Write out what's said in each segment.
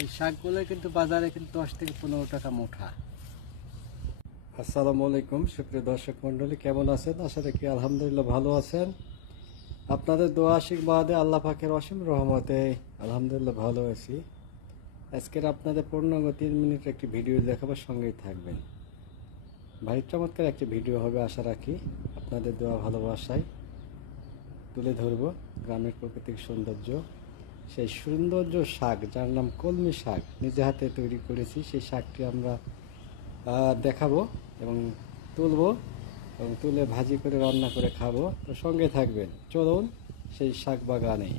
এই শাকগুলো কিন্তু বাজারে কিন্তু 10 থেকে 15 টাকা মুঠা। আসসালামু আলাইকুম সুপ্রিয় দর্শক মণ্ডলী, কেমন আছেন? আশা রাখি আলহামদুলিল্লাহ ভালো আছেন। আপনাদের দোয়া আশীর্বাদে আল্লাহ পাকের অসীম রহমতে আলহামদুলিল্লাহ ভালো আছি। আজকের আপনাদের পূর্ণাঙ্গ 3 মিনিটের একটি ভিডিও দেখাবার সঙ্গেই থাকবেন। ভাই চমৎকার একটি ভিডিও হবে আশা রাখি। আপনাদের দোয়া ভালোবাসায় তুলে ধরব গ্রামের প্রাকৃতিক সৌন্দর্য, সেই সৌন্দর্য শাক যার নাম কলমি শাক, নিজে হাতে তৈরি করেছি। সেই শাকটি আমরা দেখাবো এবং তুলবো এবং তুলে ভাজি করে রান্না করে খাবো। তো সঙ্গে থাকবেন, চলুন সেই শাক বাগানে।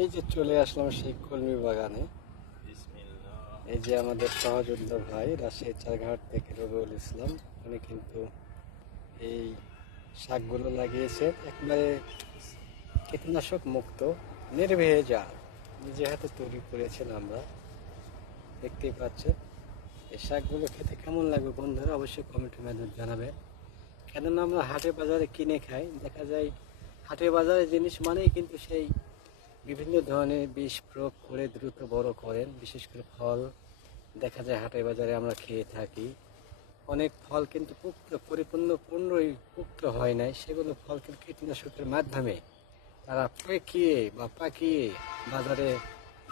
এই যে চলে আসলাম সেই কলমি বাগানে। এই যে আমাদের সহযোদ্ধা ভাই রাজশাহী চারঘাট থেকে রবিউল ইসলাম, উনি কিন্তু এই শাকগুলো লাগিয়েছে একবারে কীটনাশক মুক্ত, নির্ভেজাল, নিজে হাতে তৈরি করেছেন। আমরা দেখতেই পাচ্ছেন। এই শাকগুলো খেতে কেমন লাগবে বন্ধুরা অবশ্যই কমেন্টের মাধ্যমে জানাবেন। কেননা আমরা হাটে বাজারে কিনে খাই, দেখা যায় হাটে বাজারে জিনিস মানেই কিন্তু সেই বিভিন্ন ধরনের বিষ প্রয়োগ করে দ্রুত বড় করেন। বিশেষ করে ফল দেখা যায় হাটে বাজারে আমরা খেয়ে থাকি, অনেক ফল কিন্তু পূর্ণই পুক্ত হয় নাই, সেগুলো ফল কিন্তু কীটনাশকের মাধ্যমে তারা পাকিয়ে বাজারে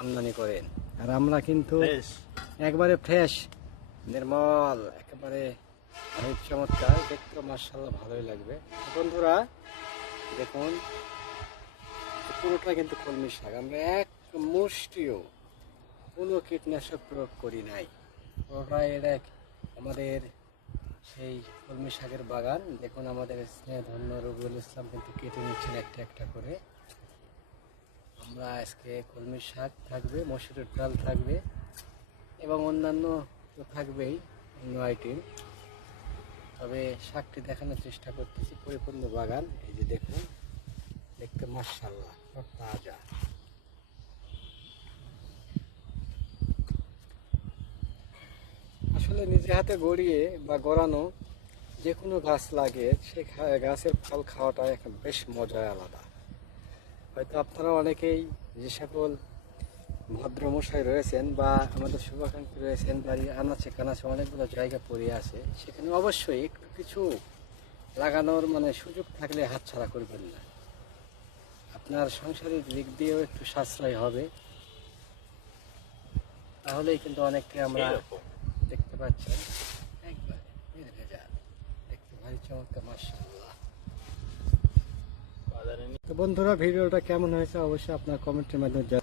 আমদানি করেন। আর আমরা কিন্তু একবারে ফ্রেশ, নির্মল, একেবারে অনেক চমৎকার, দেখতে মাশাআল্লাহ ভালোই লাগবে। বন্ধুরা দেখুন, পুরোটা কিন্তু কলমি শাক, আমরা এক মুষ্টিও কোনো কীটনাশক প্রয়োগ করি নাই। পুরোটাই এটা আমাদের সেই কলমি শাকের বাগান। দেখুন আমাদের স্নেহধন্য রবিউল ইসলাম কিন্তু কেটে নিচ্ছেন একটা একটা করে। আমরা আজকে কলমি শাক থাকবে, মসুরের ডাল থাকবে এবং অন্যান্য তো থাকবেই অন্য আইটেম। তবে শাকটি দেখানোর চেষ্টা করতেছি, পরিপূর্ণ বাগান। এই যে দেখুন, দেখতে মাশাআল্লাহ তাজা। আসলে নিজে হাতে গড়িয়ে বা গড়ানো যে কোনো গাছ লাগিয়ে সেই গাছের ফল খাওয়াটা একটা বেশ মজায় আলাদা। হয়তো আপনারা অনেকেই যে সকল ভদ্রমশাই রয়েছেন বা আমাদের শুভাকাঙ্ক্ষী রয়েছেন, বাড়ির আনাচে কানাচে অনেকগুলো জায়গা পড়ে আছে, সেখানে অবশ্যই একটু কিছু লাগানোর সুযোগ থাকলে হাতছাড়া করবেন না। আপনার সংসারের দিক দিয়েও একটু সাশ্রয় হবে। তাহলেই কিন্তু অনেককে আমরা দেখতে পাচ্ছেন একবারে নির্ভেজাল, দেখতে ভারী চমৎকার মাশাআল্লাহ। তো বন্ধুরা ভিডিওটা কেমন হয়েছে অবশ্যই আপনার কমেন্টের মাধ্যমে